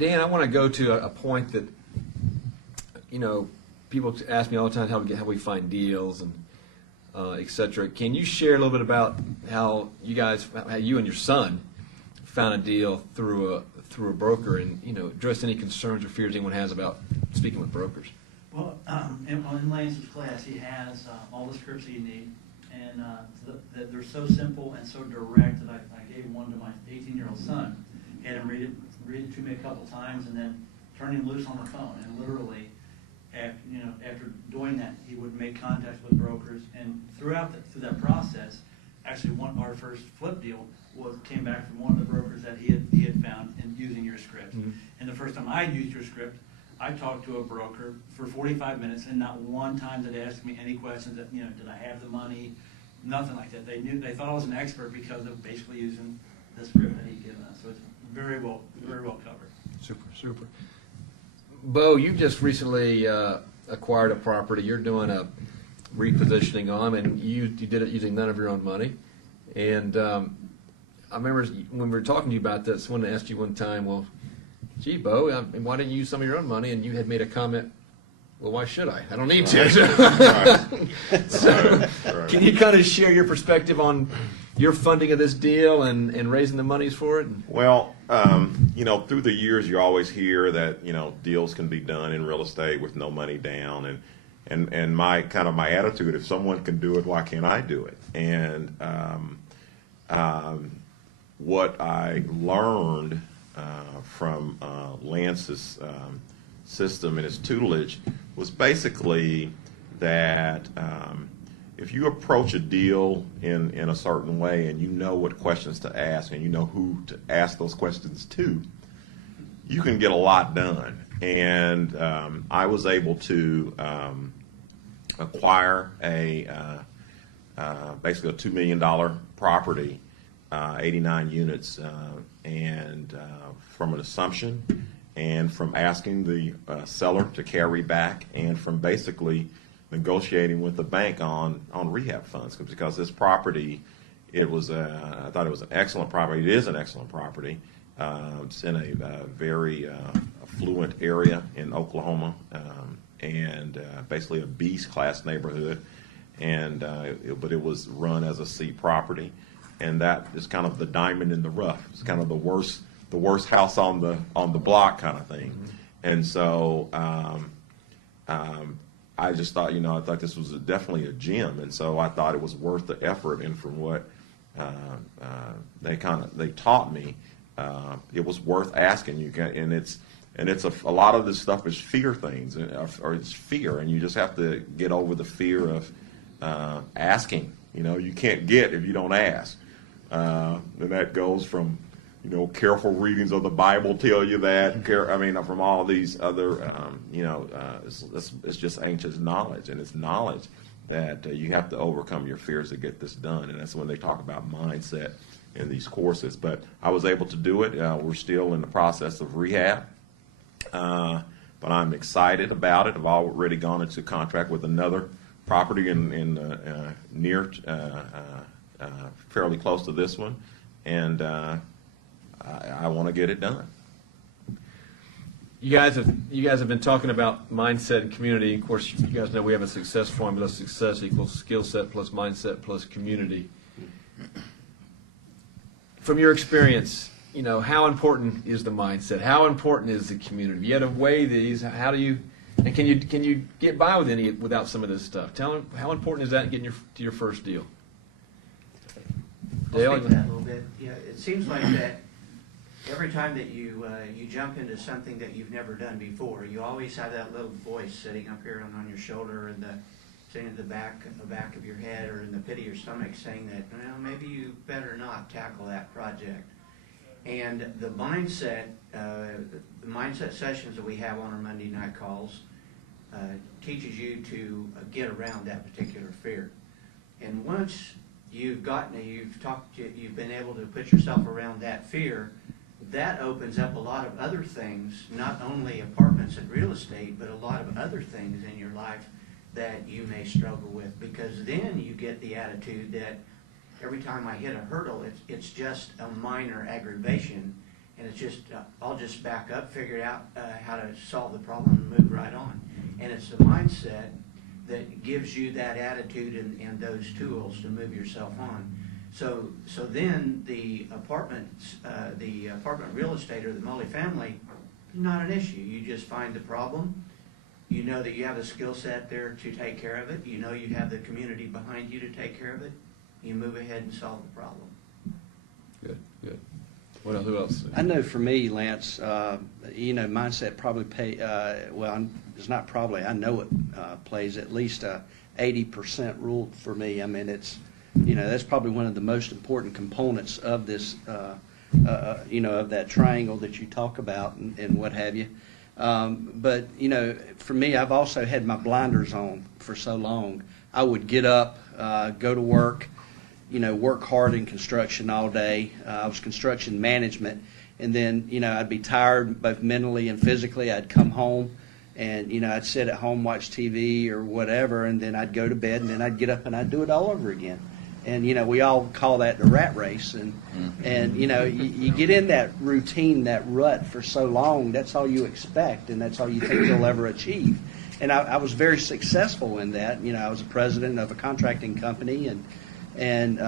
Dan, I want to go to a point that, people ask me all the time how we find deals and et cetera. Can you share a little bit about how you and your son found a deal through a broker, and address any concerns or fears anyone has about speaking with brokers? Well, in Lance's class, he has all the scripts that you need, and they're so simple and so direct that I gave one to my 18-year-old son. Had him read it to me a couple times, and then turn him loose on the phone. And literally, after doing that, he would make contact with brokers, and through that process, actually our first flip deal came back from one of the brokers that he had found in using your script. Mm-hmm. And the first time I used your script, I talked to a broker for 45 minutes, and not one time did they ask me any questions that, did I have the money? Nothing like that. They thought I was an expert because of basically using the script that he'd given us. So it's very well covered. Super. Bo, you just recently acquired a property. You're doing a repositioning on, and you did it using none of your own money. And I remember when we were talking to you about this, someone asked you one time, well, gee, Bo, why didn't you use some of your own money? And you had made a comment, well, why should I? I don't need to. So can you kind of share your perspective on your funding of this deal and raising the monies for it? Well, through the years, you always hear that, deals can be done in real estate with no money down. And my attitude, if someone can do it, why can't I do it? And what I learned from Lance's system and his tutelage was basically that if you approach a deal in a certain way, and you know what questions to ask, and you know who to ask those questions to, you can get a lot done. And I was able to acquire basically a $2 million property, 89 units, and from an assumption, and from asking the seller to carry back, and from basically negotiating with the bank on rehab funds, because this property, I thought it was an excellent property. It is an excellent property. It's in a very affluent area in Oklahoma, and basically a B-class neighborhood, and but it was run as a C property, and that is kind of the diamond in the rough. It's kind of the worst house on the block kind of thing. Mm-hmm. And so I just thought, I thought this was definitely a gem, and so I thought it was worth the effort. And from what they taught me, it was worth asking. It's a lot of this stuff is fear things, or it's fear, and you just have to get over the fear of asking. You can't get if you don't ask, and that goes from careful readings of the Bible tell you that. From all these other, it's just ancient knowledge, and it's knowledge that you have to overcome your fears to get this done, and that's when they talk about mindset in these courses. But I was able to do it. We're still in the process of rehab, but I'm excited about it. I've already gone into contract with another property in near, fairly close to this one, and I want to get it done. You guys have been talking about mindset and community. Of course, you guys know we have a success formula. Success equals skill set plus mindset plus community. From your experience, how important is the mindset? How important is the community? You had to weigh these. How do you, and can you get by without some of this stuff? Tell them, how important is that in getting to your first deal? I'll speak to that a little bit. It seems like that every time that you jump into something that you've never done before, you always have that little voice sitting up here on your shoulder, and sitting at the back of your head or in the pit of your stomach, saying that, well, maybe you better not tackle that project. And the mindset sessions that we have on our Monday night calls teaches you to get around that particular fear. And once you've been able to put yourself around that fear, that opens up a lot of other things, not only apartments and real estate, but a lot of other things in your life that you may struggle with, because then you get the attitude that every time I hit a hurdle, it's just a minor aggravation, and it's just, I'll just back up, figure out how to solve the problem and move right on. And it's the mindset that gives you that attitude and those tools to move yourself on. So then the apartment real estate or the multifamily is not an issue. You just find the problem. You know that you have a skill set there to take care of it. You know you have the community behind you to take care of it. You move ahead and solve the problem. Good, good. Well, who else? I know for me, Lance, mindset probably it's not probably, I know it plays at least a 80% rule for me. I mean, it's, that's probably one of the most important components of this, of that triangle that you talk about and what have you. But for me, I've also had my blinders on for so long. I would get up, go to work, work hard in construction all day. I was construction management, and then, I'd be tired both mentally and physically. I'd come home and, I'd sit at home, watch TV or whatever, and then I'd go to bed, and then I'd get up and I'd do it all over again. And, we all call that the rat race. And you get in that routine, that rut for so long, that's all you expect, and that's all you think you'll ever achieve. And I was very successful in that. I was a president of a contracting company and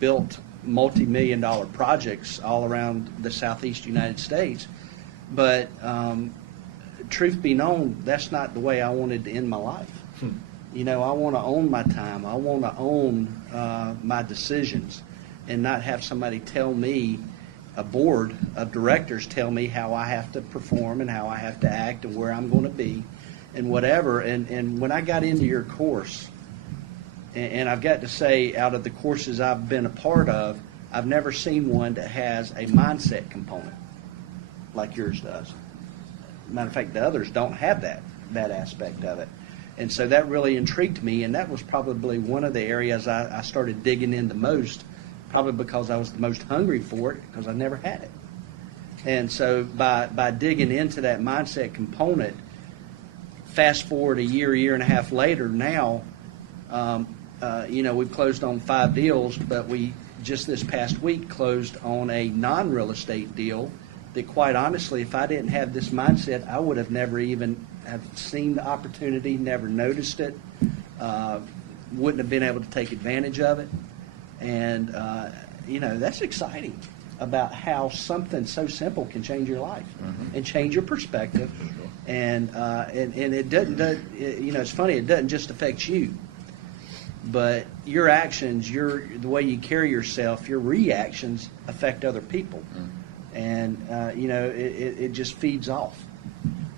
built multi-million-dollar projects all around the southeast United States. But truth be known, that's not the way I wanted to end my life. I want to own my time. I want to own my decisions and not have somebody tell me, a board of directors tell me how I have to perform and how I have to act and where I'm going to be and whatever. And when I got into your course, and I've got to say, out of the courses I've been a part of, I've never seen one that has a mindset component like yours does. Matter of fact, the others don't have that aspect of it. And so that really intrigued me, and that was probably one of the areas I started digging in the most, probably because I was the most hungry for it, because I never had it. And so by digging into that mindset component, fast forward a year and a half later now, we've closed on 5 deals, but we just this past week closed on a non-real estate deal that, quite honestly, if I didn't have this mindset, I would have never even have seen the opportunity, never noticed it, wouldn't have been able to take advantage of it. And, that's exciting about how something so simple can change your life and change your perspective. And it doesn't, it's funny, it doesn't just affect you, but your actions, the way you carry yourself, your reactions affect other people. And, it just feeds off.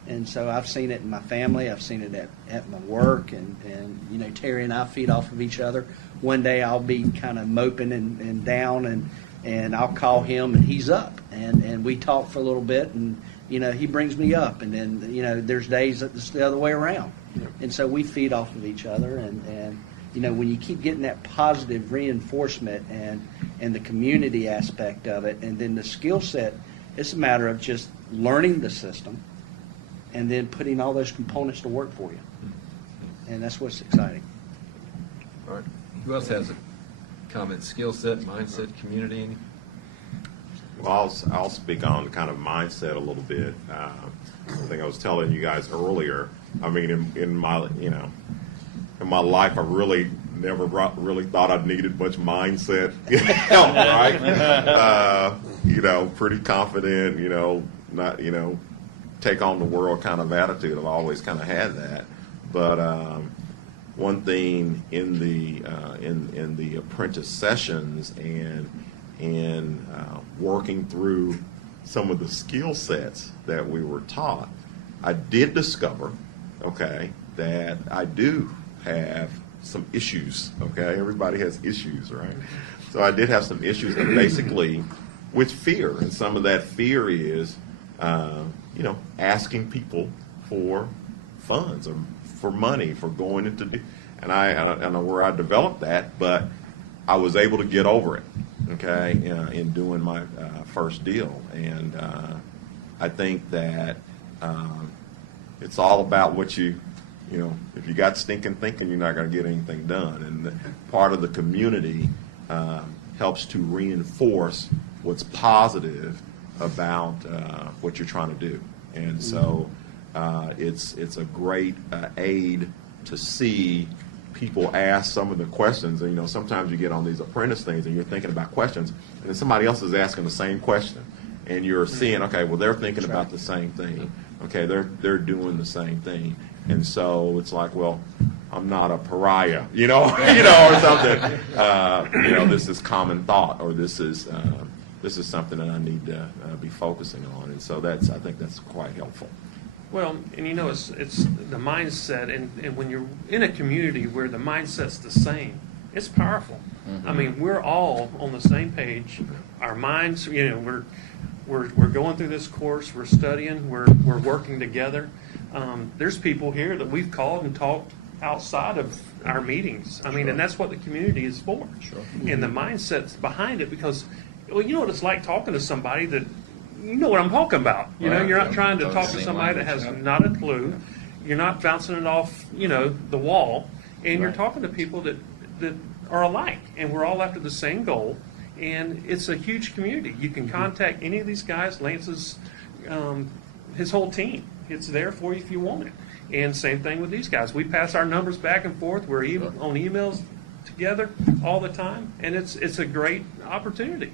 And so I've seen it in my family. I've seen it at my work. And Terry and I feed off of each other. One day I'll be kind of moping and down, and I'll call him, and he's up. And we talk for a little bit, and, he brings me up. And then, there's days that it's the other way around. And so we feed off of each other. And when you keep getting that positive reinforcement and the community aspect of it, and then the skill set, it's a matter of just learning the system and then putting all those components to work for you. And that's what's exciting. All right. Who else has a comment? Skill set, mindset, community? Well, I'll speak on kind of mindset a little bit. I think I was telling you guys earlier. I mean, in my life, I really never really thought I needed much mindset help, right? Pretty confident, not, take on the world kind of attitude. I've always kind of had that. But one thing in the apprentice sessions and working through some of the skill sets that we were taught, I did discover, that I do have some issues, Everybody has issues, right? So I did have some issues, and basically with fear, and some of that fear is, asking people for funds or for money for going into, and I don't know where I developed that, but I was able to get over it, in doing my first deal. And I think that it's all about what if you got stinking thinking, you're not going to get anything done. And part of the community helps to reinforce what's positive about what you're trying to do. And so it's a great aid to see people ask some of the questions. And, sometimes you get on these apprentice things and you're thinking about questions, and then somebody else is asking the same question. And you're seeing, okay, well, they're thinking about the same thing. Okay, they're doing the same thing. And so it's like, well, I'm not a pariah, or something. This is common thought, or this is something that I need to be focusing on. And so I think that's quite helpful. Well, and it's the mindset, and when you're in a community where the mindset's the same, it's powerful. I mean, we're all on the same page. Our minds, we're going through this course, we're studying, we're working together. There's people here that we've called and talked outside of our meetings. I mean, and that's what the community is for. Sure. And the mindset's behind it, because, well, you know what it's like talking to somebody that, you know what I'm talking about. Right. You're not trying to Talk talk the to same somebody that language, has yeah. not a clue. You're not bouncing it off, the wall. And you're Right. talking to people that are alike, and we're all after the same goal. And it's a huge community. You can contact any of these guys, Lance's, his whole team. It's there for you if you want it. And same thing with these guys. We pass our numbers back and forth. We're on emails together all the time, and it's a great opportunity.